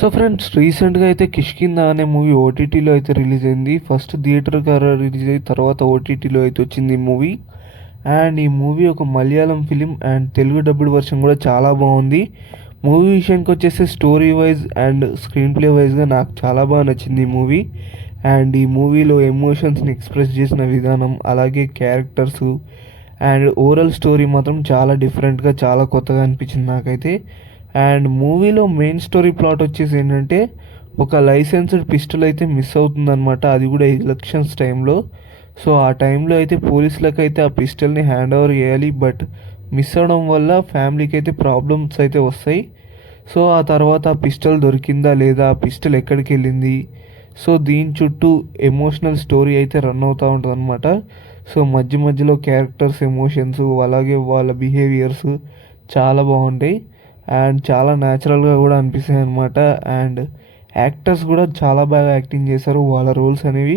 So friends, రీసెంట్గా అయితే కిష్కింద అనే మూవీ ఓటీటీలో అయితే రిలీజ్ అయింది. ఫస్ట్ థియేటర్గా రిలీజ్ అయ్యి తర్వాత ఓటీటీలో అయితే వచ్చింది ఈ మూవీ. అండ్ ఈ మూవీ ఒక Malayalam film and Telugu dubbed version కూడా చాలా బాగుంది. మూవీ విషయానికి వచ్చేసి story wise and screen play వైజ్గా నాకు చాలా బాగా నచ్చింది ఈ మూవీ. అండ్ ఈ మూవీలో ఎమోషన్స్ని ఎక్స్ప్రెస్ చేసిన విధానం, అలాగే క్యారెక్టర్స్ అండ్ ఓవరాల్ స్టోరీ మాత్రం చాలా డిఫరెంట్గా, చాలా కొత్తగా అనిపించింది నాకైతే. అండ్ మూవీలో మెయిన్ స్టోరీ ప్లాట్ వచ్చేసి ఏంటంటే, ఒక లైసెన్స్డ్ పిస్టల్ అయితే మిస్ అవుతుందన్నమాట, అది కూడా ఎలక్షన్స్ టైంలో. సో ఆ టైంలో అయితే పోలీసులకు అయితే ఆ పిస్టల్ని హ్యాండ్ ఓవర్ చేయాలి. బట్ మిస్ అవడం వల్ల ఫ్యామిలీకి అయితే ప్రాబ్లమ్స్ అయితే వస్తాయి. సో ఆ తర్వాత ఆ పిస్టల్ దొరికిందా లేదా, ఆ పిస్టల్ ఎక్కడికి వెళ్ళింది, సో దీని చుట్టూ ఎమోషనల్ స్టోరీ అయితే రన్ అవుతూ ఉంటుంది అనమాట. సో మధ్య మధ్యలో క్యారెక్టర్స్ ఎమోషన్స్, అలాగే వాళ్ళ బిహేవియర్స్ చాలా బాగుంటాయి అండ్ చాలా న్యాచురల్గా కూడా అనిపిస్తాయి అనమాట. అండ్ యాక్టర్స్ కూడా చాలా బాగా యాక్టింగ్ చేశారు, వాళ్ళ రోల్స్ అనేవి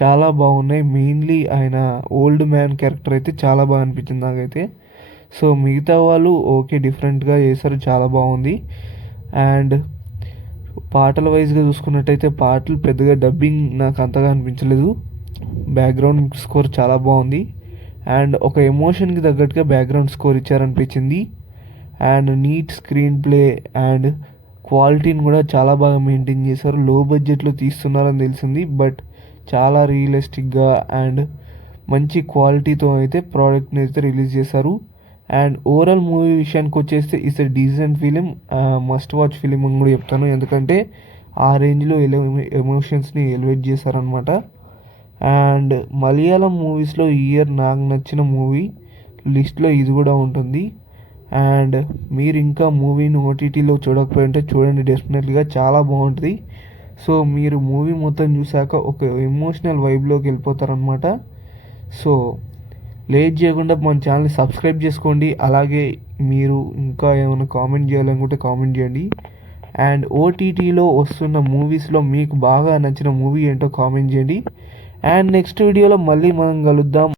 చాలా బాగున్నాయి. మెయిన్లీ ఆయన ఓల్డ్ మ్యాన్ క్యారెక్టర్ అయితే చాలా బాగా అనిపించింది నాకైతే. సో మిగతా వాళ్ళు ఓకే, డిఫరెంట్గా చేశారు, చాలా బాగుంది. అండ్ పాటల వైజ్గా చూసుకున్నట్టయితే పాటలు పెద్దగా డబ్బింగ్ నాకు అంతగా అనిపించలేదు. బ్యాక్గ్రౌండ్ స్కోర్ చాలా బాగుంది అండ్ ఒక ఎమోషన్కి తగ్గట్టుగా బ్యాక్గ్రౌండ్ స్కోర్ ఇచ్చారనిపించింది. And neat screenplay and క్వాలిటీని కూడా చాలా బాగా మెయింటైన్ చేశారు. లో బడ్జెట్లో తీస్తున్నారని తెలిసింది, బట్ చాలా రియలిస్టిక్గా అండ్ మంచి క్వాలిటీతో అయితే ప్రోడక్ట్ని అయితే రిలీజ్ చేశారు. అండ్ ఓవరాల్ మూవీ విషయానికి వచ్చేస్తే it's a decent film, must watch film అని కూడా చెప్తాను. ఎందుకంటే ఆ రేంజ్లో ఎమోషన్స్ని ఎలివేట్ చేశారనమాట. అండ్ మలయాళం మూవీస్లో ఈ ఇయర్ నాకు నచ్చిన మూవీ లిస్ట్లో ఇది కూడా ఉంటుంది. అండ్ మీరు ఇంకా మూవీని ఓటీటీలో చూడకపోయింటే చూడండి, డెఫినెట్లీగా చాలా బాగుంటుంది. సో మీరు మూవీ మొత్తం చూసాక ఒక ఎమోషనల్ వైబ్లోకి వెళ్ళిపోతారనమాట. సో లేట్ చేయకుండా మన ఛానల్ని సబ్స్క్రైబ్ చేసుకోండి. అలాగే మీరు ఇంకా ఏమైనా కామెంట్ చేయాలనుకుంటే కామెంట్ చేయండి. అండ్ ఓటీటీలో వస్తున్న మూవీస్లో మీకు బాగా నచ్చిన మూవీ ఏంటో కామెంట్ చేయండి. అండ్ నెక్స్ట్ వీడియోలో మళ్ళీ మనం కలుద్దాం.